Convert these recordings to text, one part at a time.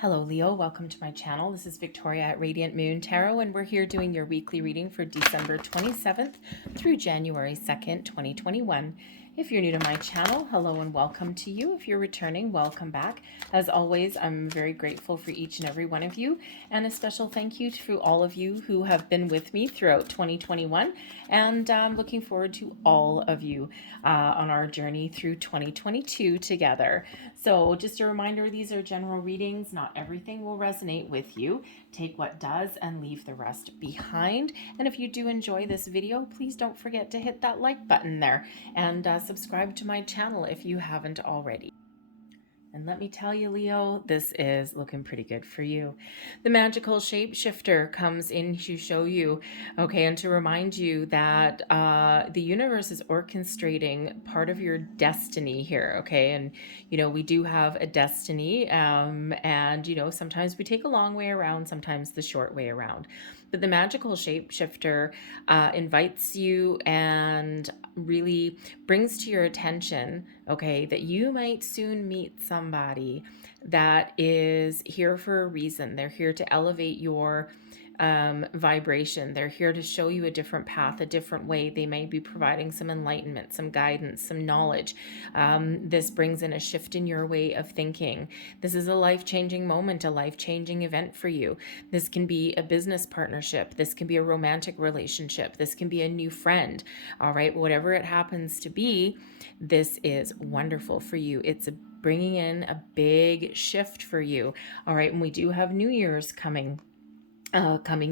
Hello Leo, welcome to my channel. This is Victoria at Radiant Moon Tarot, and we're here doing your weekly reading for December 27th through January 2nd, 2021. If you're new to my channel, hello and welcome to you. If you're returning, welcome back. As always, I'm very grateful for each and every one of you, and a special thank you to all of you who have been with me throughout 2021, and I'm looking forward to all of you on our journey through 2022 together. So just a reminder, these are general readings. Not everything will resonate with you. Take what does and leave the rest behind. And if you do enjoy this video, please don't forget to hit that like button there and subscribe to my channel if you haven't already. And let me tell you, Leo, this is looking pretty good for you. The magical shapeshifter comes in to show you, okay, and to remind you that the universe is orchestrating part of your destiny here, okay? And, we do have a destiny, and, sometimes we take a long way around, sometimes the short way around. But the magical shapeshifter invites you and really brings to your attention, okay, that you might soon meet somebody that is here for a reason. They're here to elevate your vibration. They're here to show you a different path, a different way. They may be providing some enlightenment, some guidance, some knowledge. This brings in a shift in your way of thinking. This is a life-changing moment, a life-changing event for you. This can be a business partnership. This can be a romantic relationship. This can be a new friend. All right, whatever it happens to be, this is wonderful for you. It's bringing in a big shift for you. All right, and we do have New Year's coming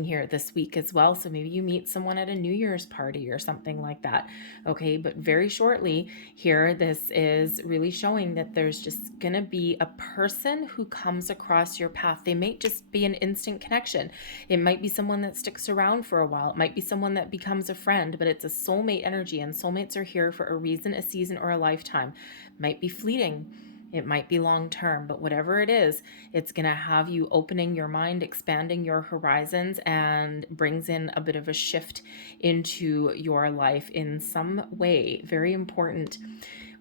here this week as well. So maybe you meet someone at a New Year's party or something like that. Okay, but very shortly here, this is really showing that there's just gonna be a person who comes across your path. They may just be an instant connection. It might be someone that sticks around for a while. It might be someone that becomes a friend, but it's a soulmate energy, and soulmates are here for a reason, a season, or a lifetime. It might be fleeting. It might be long term, but whatever it is, it's going to have you opening your mind, expanding your horizons, and brings in a bit of a shift into your life in some way. Very important.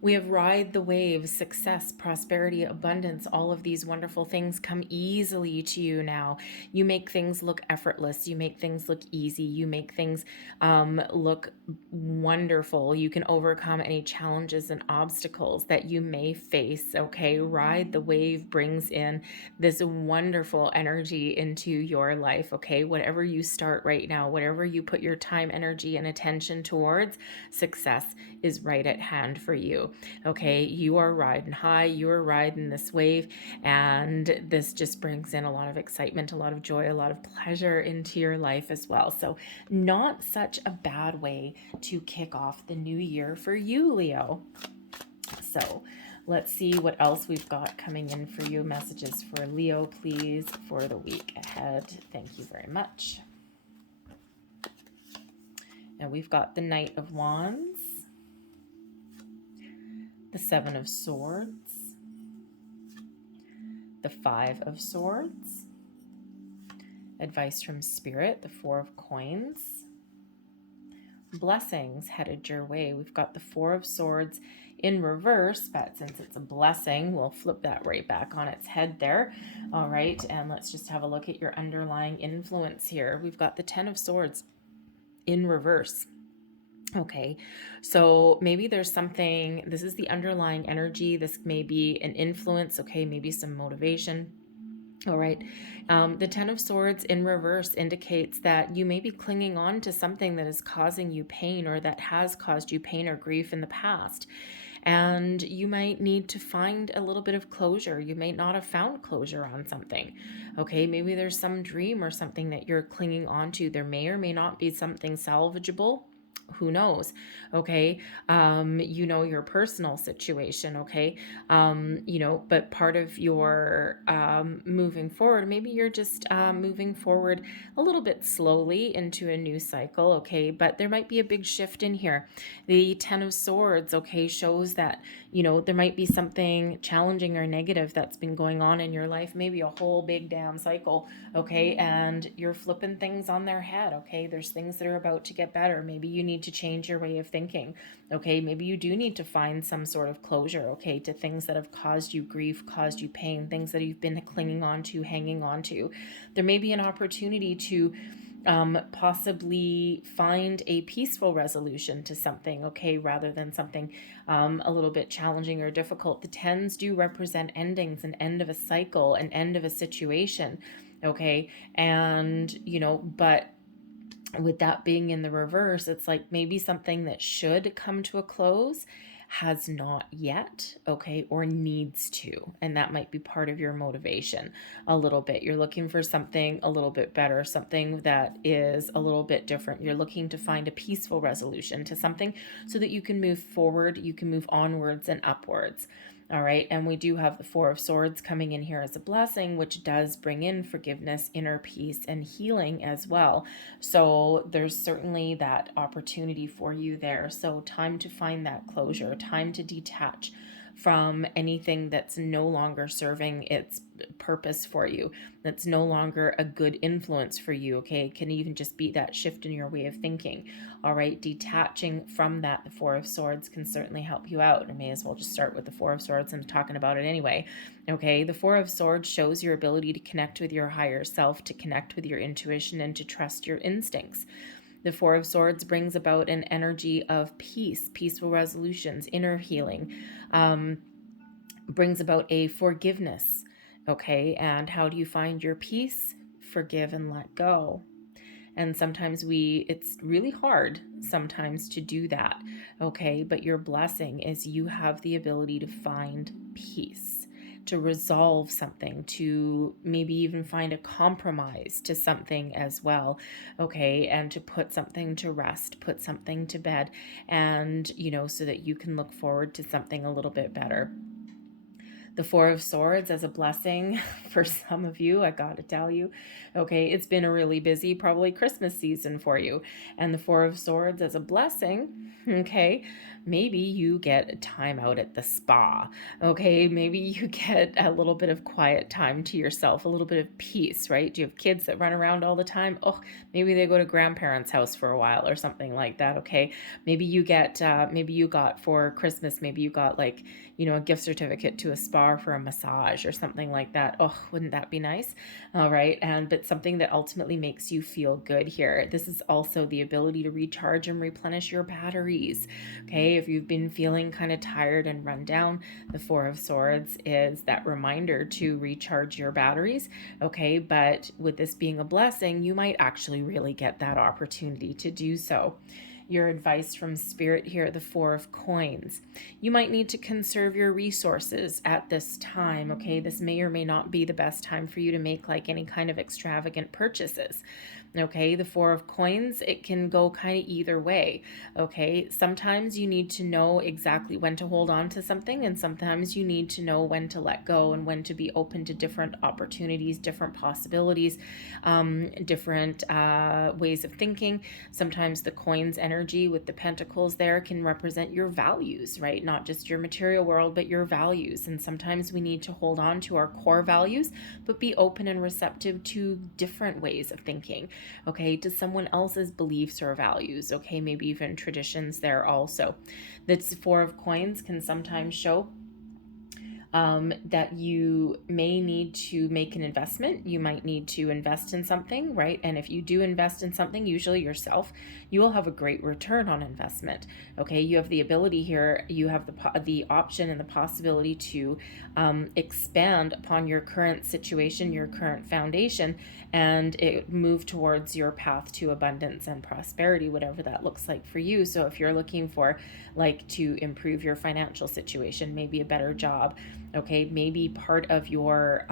We have ride the waves, success, prosperity, abundance. All of these wonderful things come easily to you now. You make things look effortless. You make things look easy. You make things look wonderful. You can overcome any challenges and obstacles that you may face. Okay, ride the wave brings in this wonderful energy into your life. Okay, whatever you start right now, whatever you put your time, energy, and attention towards, success is right at hand for you. Okay, you are riding high, you are riding this wave, and this just brings in a lot of excitement, a lot of joy, a lot of pleasure into your life as well. So not such a bad way to kick off the new year for you, Leo. So let's see what else we've got coming in for you. Messages for Leo, please, for the week ahead. Thank you very much. And we've got the Knight of Wands, the Seven of Swords, the Five of Swords, advice from Spirit, the Four of Coins, blessings headed your way. We've got the Four of Swords in reverse, but since it's a blessing, we'll flip that right back on its head there. All right, and let's just have a look at your underlying influence here. We've got the Ten of Swords in reverse. Okay, so maybe there's something, this is the underlying energy. This may be an influence, okay, maybe some motivation. All right, the Ten of Swords in reverse indicates that you may be clinging on to something that is causing you pain, or that has caused you pain or grief in the past. And you might need to find a little bit of closure. You may not have found closure on something. Okay, maybe there's some dream or something that you're clinging on to. There may or may not be something salvageable. Who knows? Okay, your personal situation. Okay, but part of your moving forward, maybe you're just moving forward a little bit slowly into a new cycle. Okay, but there might be a big shift in here. The Ten of Swords, okay, shows that there might be something challenging or negative that's been going on in your life, maybe a whole big damn cycle. Okay, and you're flipping things on their head. Okay, there's things that are about to get better. Maybe you need need to change your way of thinking. Okay, maybe you do need to find some sort of closure, okay, to things that have caused you grief, caused you pain, things that you've been clinging on to, hanging on to. There may be an opportunity to possibly find a peaceful resolution to something, okay, rather than something a little bit challenging or difficult. The tens do represent endings, an end of a cycle, an end of a situation, okay, and but with that being in the reverse, it's like maybe something that should come to a close has not yet, okay, or needs to. And that might be part of your motivation a little bit. You're looking for something a little bit better, something that is a little bit different. You're looking to find a peaceful resolution to something so that you can move forward, you can move onwards and upwards. All right, and we do have the Four of Swords coming in here as a blessing, which does bring in forgiveness, inner peace, and healing as well. So there's certainly that opportunity for you there. So time to find that closure, time to detach from anything that's no longer serving its purpose for you, that's no longer a good influence for you, okay? It can even just be that shift in your way of thinking. All right, detaching from that, the Four of Swords can certainly help you out. I may as well just start with the Four of Swords and talking about it anyway. Okay, the Four of Swords shows your ability to connect with your higher self, to connect with your intuition, and to trust your instincts. The Four of Swords brings about an energy of peace, peaceful resolutions, inner healing, brings about a forgiveness, okay? And how do you find your peace? Forgive and let go. And sometimes it's really hard sometimes to do that, okay? But your blessing is you have the ability to find peace, to resolve something, to maybe even find a compromise to something as well, okay? And to put something to rest, put something to bed, and, so that you can look forward to something a little bit better. The Four of Swords as a blessing for some of you, I gotta tell you, okay, it's been a really busy, probably Christmas season for you. And the Four of Swords as a blessing, okay, maybe you get time out at the spa, okay, maybe you get a little bit of quiet time to yourself, a little bit of peace, right? Do you have kids that run around all the time? Oh, maybe they go to grandparents' house for a while or something like that, okay? Maybe you got for Christmas, maybe you got like, a gift certificate to a spa for a massage or something like that. Oh, wouldn't that be nice? All right. But something that ultimately makes you feel good here. This is also the ability to recharge and replenish your batteries. Okay. If you've been feeling kind of tired and run down, the Four of Swords is that reminder to recharge your batteries. Okay. But with this being a blessing, you might actually really get that opportunity to do so. Your advice from Spirit here, the Four of Coins. You might need to conserve your resources at this time, okay? This may or may not be the best time for you to make like any kind of extravagant purchases. Okay, the Four of Coins, it can go kind of either way, okay? Sometimes you need to know exactly when to hold on to something, and sometimes you need to know when to let go and when to be open to different opportunities, different possibilities, different ways of thinking. Sometimes the coins energy with the pentacles there can represent your values, right? Not just your material world, but your values. And sometimes we need to hold on to our core values, but be open and receptive to different ways of thinking, okay, to someone else's beliefs or values, okay, maybe even traditions there also. The Four of Coins can sometimes show that you may need to make an investment. You might need to invest in something, right? And if you do invest in something, usually yourself, you will have a great return on investment. Okay, you have the ability here, you have the option and the possibility to expand upon your current situation, your current foundation, and it move towards your path to abundance and prosperity, whatever that looks like for you. So if you're looking for like to improve your financial situation, maybe a better job, okay, maybe part of your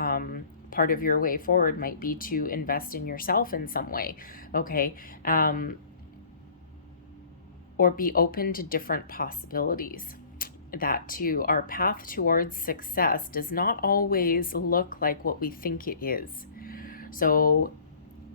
way forward might be to invest in yourself in some way, okay, or be open to different possibilities. That too, our path towards success does not always look like what we think it is. So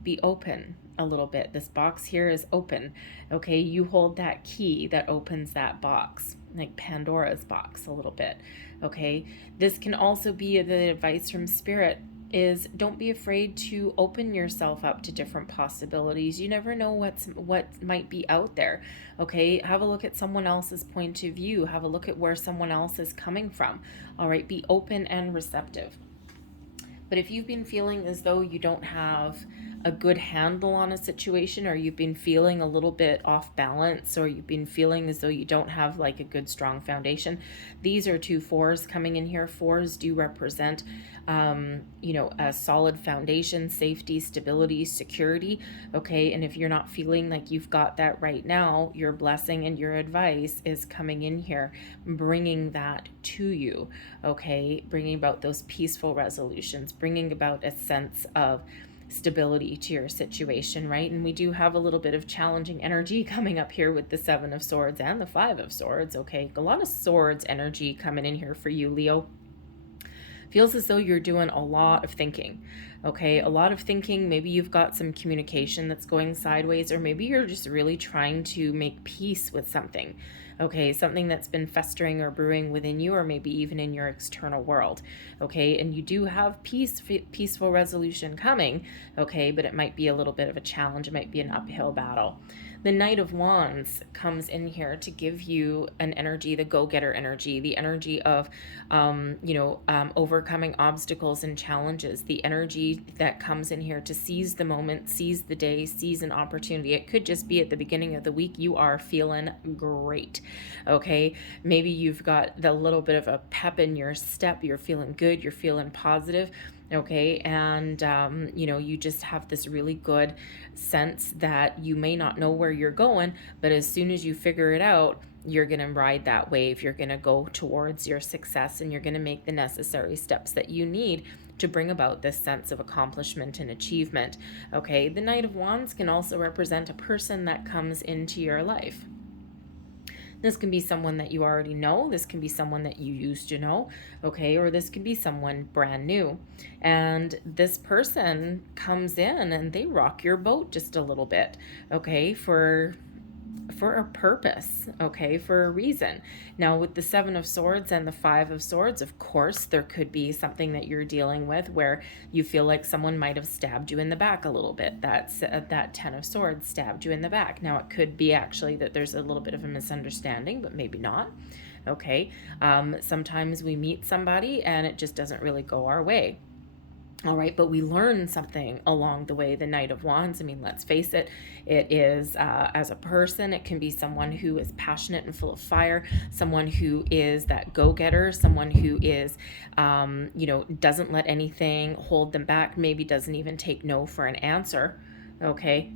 be open a little bit. This box here is open. Okay, you hold that key that opens that box, like Pandora's box a little bit. Okay, this can also be the advice from Spirit. is don't be afraid to open yourself up to different possibilities. You never know what might be out there. Okay, have a look at someone else's point of view. Have a look at where someone else is coming from. All right, be open and receptive. But if you've been feeling as though you don't have a good handle on a situation, or you've been feeling a little bit off balance, or you've been feeling as though you don't have like a good strong foundation, these are two fours coming in here. Fours do represent a solid foundation, safety, stability, security. Okay, and if you're not feeling like you've got that right now, your blessing and your advice is coming in here, bringing that to you. Okay, bringing about those peaceful resolutions, bringing about a sense of stability to your situation, right? And we do have a little bit of challenging energy coming up here with the Seven of Swords and the Five of Swords. Okay, a lot of swords energy coming in here for you, Leo. Feels as though you're doing a lot of thinking. Okay, a lot of thinking. Maybe you've got some communication that's going sideways, or maybe you're just really trying to make peace with something. Okay, something that's been festering or brewing within you, or maybe even in your external world. Okay, and you do have peaceful resolution coming. Okay, but it might be a little bit of a challenge. It might be an uphill battle. The Knight of Wands comes in here to give you an energy, the go-getter energy, the energy of, overcoming obstacles and challenges, the energy that comes in here to seize the moment, seize the day, seize an opportunity. It could just be at the beginning of the week, you are feeling great. Okay, maybe you've got the little bit of a pep in your step, you're feeling good, you're feeling positive. Okay, and you just have this really good sense that you may not know where you're going, but as soon as you figure it out, you're going to ride that wave. You're going to go towards your success, and you're going to make the necessary steps that you need to bring about this sense of accomplishment and achievement. Okay, the Knight of Wands can also represent a person that comes into your life. This can be someone that you already know. This can be someone that you used to know, okay? Or this could be someone brand new. And this person comes in and they rock your boat just a little bit, okay? For a purpose, okay, for a reason. Now with the Seven of Swords and the Five of Swords, of course, there could be something that you're dealing with where you feel like someone might have stabbed you in the back a little bit. That Ten of Swords stabbed you in the back. Now it could be actually that there's a little bit of a misunderstanding, but maybe not. Okay, sometimes we meet somebody and it just doesn't really go our way. All right, but we learn something along the way. The Knight of Wands, I mean, let's face it, it is, as a person, it can be someone who is passionate and full of fire, someone who is that go-getter, someone who is, doesn't let anything hold them back, maybe doesn't even take no for an answer. Okay,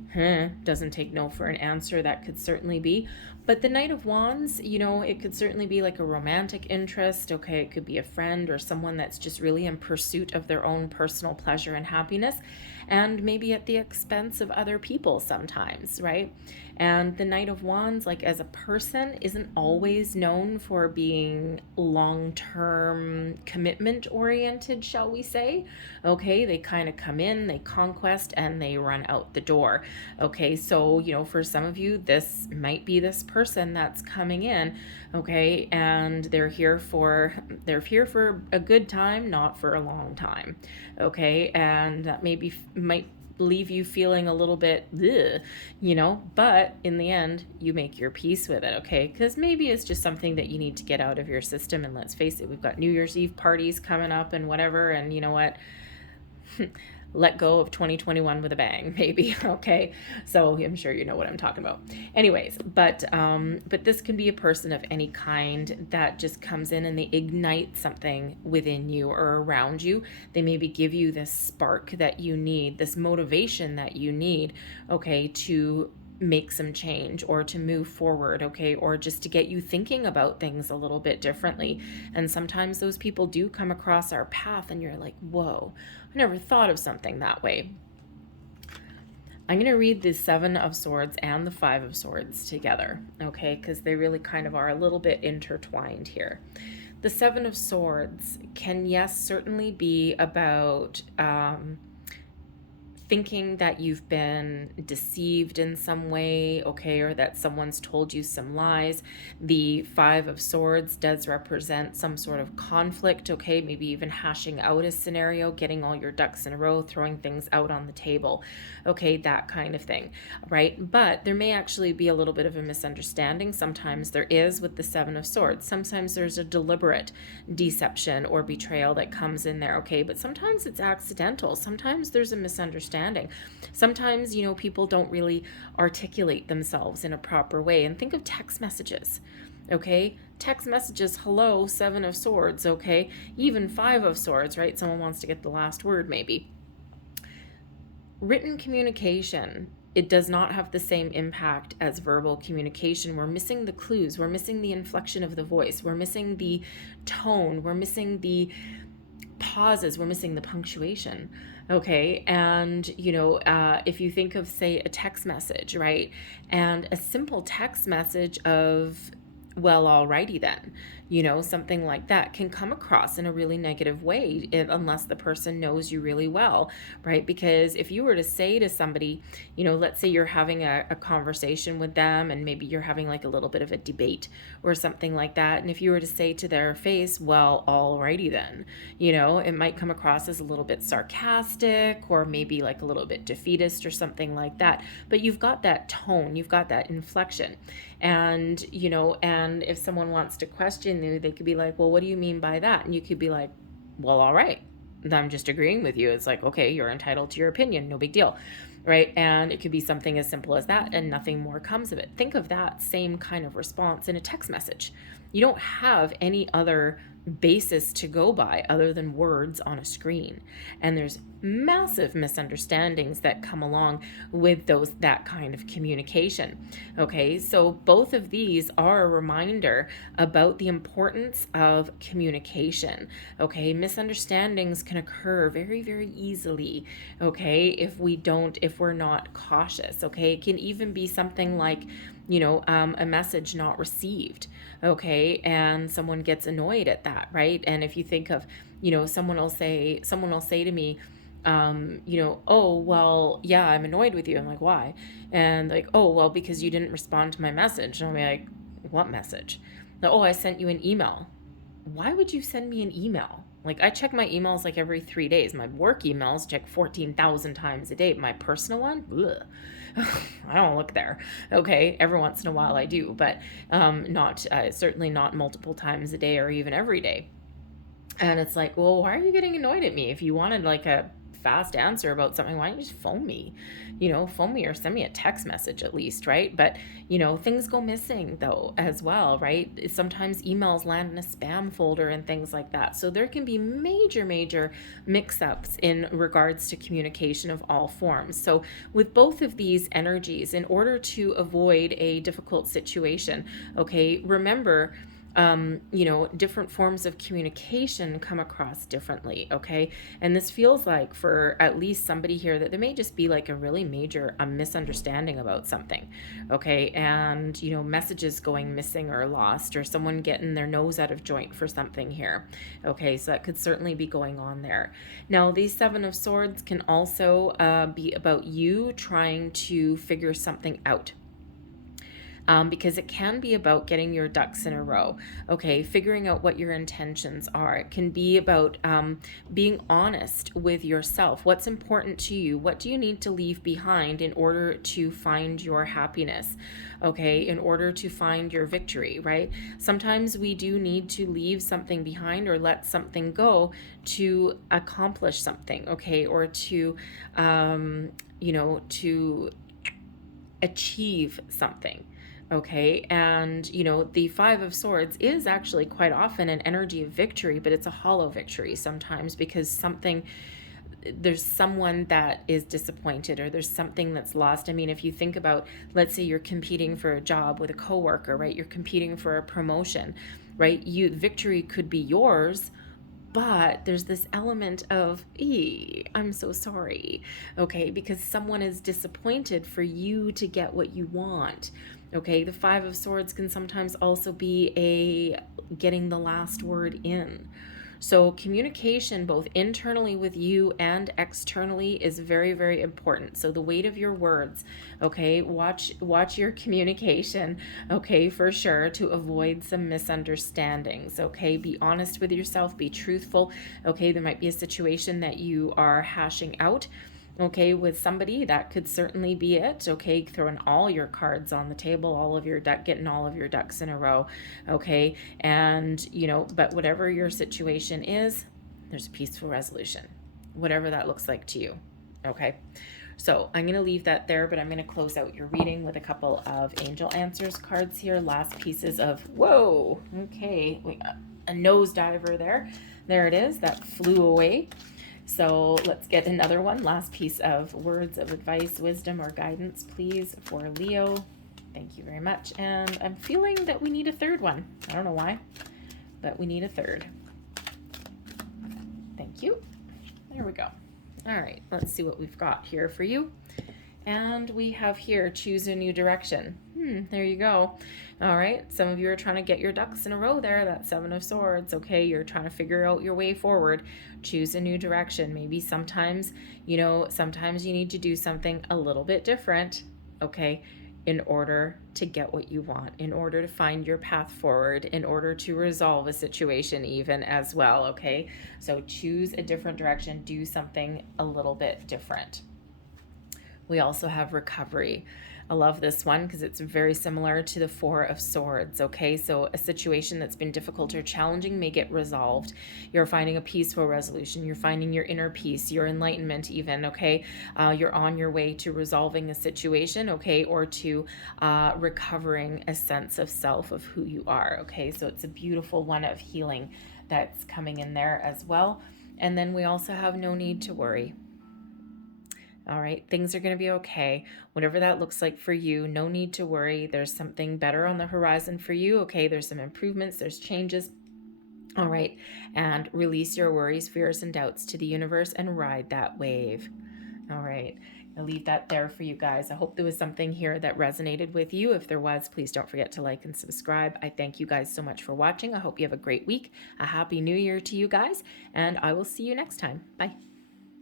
doesn't take no for an answer. That could certainly be. But the Knight of Wands, it could certainly be like a romantic interest. Okay, it could be a friend or someone that's just really in pursuit of their own personal pleasure and happiness, and maybe at the expense of other people sometimes, right? And the Knight of Wands, like as a person, isn't always known for being long-term commitment oriented, shall we say. Okay, they kind of come in, they conquest, and they run out the door. Okay, so, for some of you, this might be this person that's coming in, okay, and they're here for a good time, not for a long time. Okay, and that might leave you feeling a little bit, but in the end, you make your peace with it, okay? Because maybe it's just something that you need to get out of your system. And let's face it, we've got New Year's Eve parties coming up and whatever, and you know what? Let go of 2021 with a bang, maybe. Okay, so I'm sure you know what I'm talking about. Anyways, but this can be a person of any kind that just comes in and they ignite something within you or around you. They maybe give you this spark that you need, this motivation that you need, okay, to make some change or to move forward, okay, or just to get you thinking about things a little bit differently. And sometimes those people do come across our path and you're like, whoa, I never thought of something that way. I'm going to read the Seven of Swords and the Five of Swords together, okay, because they really kind of are a little bit intertwined here. The Seven of Swords can, yes, certainly be about thinking that you've been deceived in some way, okay, or that someone's told you some lies. The Five of Swords does represent some sort of conflict, okay, maybe even hashing out a scenario, getting all your ducks in a row, throwing things out on the table, okay, that kind of thing, right? But there may actually be a little bit of a misunderstanding. Sometimes there is with the Seven of Swords. Sometimes there's a deliberate deception or betrayal that comes in there, okay, but sometimes it's accidental. Sometimes there's a misunderstanding. Sometimes, you know, people don't really articulate themselves in a proper way. And think of text messages, okay? Text messages, hello, Seven of Swords, okay? Even Five of Swords, right? Someone wants to get the last word, maybe. Written communication, it does not have the same impact as verbal communication. We're missing the clues. We're missing the inflection of the voice. We're missing the tone. We're missing the pauses. We're missing the punctuation. Okay. And, you know, if you think of, say, a text message, right? And a simple text message of, well, alrighty then, you know, something like that can come across in a really negative way unless the person knows you really well, right? Because if you were to say to somebody, you know, let's say you're having a conversation with them and maybe you're having like a little bit of a debate or something like that. And if you were to say to their face, well, alrighty then, you know, it might come across as a little bit sarcastic or maybe like a little bit defeatist or something like that. But you've got that tone, you've got that inflection. And, you know, and if someone wants to question you, they could be like, well, what do you mean by that? And you could be like, well, all right, I'm just agreeing with you. It's like, okay, you're entitled to your opinion. No big deal. Right. And it could be something as simple as that and nothing more comes of it. Think of that same kind of response in a text message. You don't have any other basis to go by other than words on a screen. And there's massive misunderstandings that come along with that kind of communication. Okay, so both of these are a reminder about the importance of communication. Okay, misunderstandings can occur very, very easily. Okay, if we're not cautious. Okay, it can even be something like, you know, a message not received, okay, and someone gets annoyed at that, right? And if you think of, you know, someone will say to me, you know, oh, well, yeah, I'm annoyed with you. I'm like, why? And like, oh, well, because you didn't respond to my message. And I'll be like, what message? Like, oh, I sent you an email. Why would you send me an email? Like, I check my emails like every 3 days. My work emails check 14,000 times a day. My personal one, ugh. I don't look there. Okay, every once in a while I do, but certainly not multiple times a day or even every day. And it's like, well, why are you getting annoyed at me? If you wanted like a fast answer about something, why don't you just phone me? You know, phone me or send me a text message at least, right? But, you know, things go missing though as well, right? Sometimes emails land in a spam folder and things like that. So there can be major mix-ups in regards to communication of all forms. So with both of these energies, in order to avoid a difficult situation, okay, remember, you know, different forms of communication come across differently, okay? And this feels like for at least somebody here that there may just be like a really major misunderstanding about something, okay? And, you know, messages going missing or lost, or someone getting their nose out of joint for something here, okay? So that could certainly be going on there. Now, these Seven of Swords can also be about you trying to figure something out. Because it can be about getting your ducks in a row, okay, figuring out what your intentions are. It can be about being honest with yourself. What's important to you? What do you need to leave behind in order to find your happiness, okay, in order to find your victory, right? Sometimes we do need to leave something behind or let something go to accomplish something, okay, or to, you know, to achieve something. Okay, and you know, the Five of Swords is actually quite often an energy of victory, but it's a hollow victory sometimes because there's someone that is disappointed or there's something that's lost. I mean, if you think about, let's say you're competing for a job with a coworker, right? You're competing for a promotion, right? Victory could be yours, but there's this element of, I'm so sorry, okay, because someone is disappointed for you to get what you want. Okay, the Five of Swords can sometimes also be getting the last word in. So communication both internally with you and externally is very, very important. So the weight of your words, okay, watch your communication, okay, for sure, to avoid some misunderstandings, okay? Be honest with yourself, be truthful, okay? There might be a situation that you are hashing out, okay, with somebody. That could certainly be it, okay? Throwing all your cards on the table, getting all of your ducks in a row, okay? And, you know, but whatever your situation is, there's a peaceful resolution, whatever that looks like to you, okay? So I'm going to leave that there, but I'm going to close out your reading with a couple of angel answers cards here. Last pieces of, whoa, okay, we got a nosediver there. There it is, that flew away. So let's get another one. Last piece of words of advice, wisdom, or guidance, please, for Leo. Thank you very much. And I'm feeling that we need a third one. I don't know why, but we need a third. Thank you. There we go. All right, let's see what we've got here for you. And we have here, choose a new direction. There you go. All right, some of you are trying to get your ducks in a row there. That Seven of Swords, okay? You're trying to figure out your way forward. Choose a new direction. Maybe sometimes, you know, sometimes you need to do something a little bit different, okay, in order to get what you want, in order to find your path forward, in order to resolve a situation even as well, okay? So choose a different direction. Do something a little bit different. We also have recovery. I love this one because it's very similar to the Four of Swords, okay? So a situation that's been difficult or challenging may get resolved. You're finding a peaceful resolution. You're finding your inner peace, your enlightenment even, okay? You're on your way to resolving a situation, okay? Or to recovering a sense of self, of who you are, okay? So it's a beautiful one of healing that's coming in there as well. And then we also have no need to worry. All right, things are going to be okay. Whatever that looks like for you, no need to worry. There's something better on the horizon for you, okay? There's some improvements, there's changes. All right, and release your worries, fears, and doubts to the universe and ride that wave. All right, I'll leave that there for you guys. I hope there was something here that resonated with you. If there was, please don't forget to like and subscribe. I thank you guys so much for watching. I hope you have a great week. A happy new year to you guys, and I will see you next time. Bye.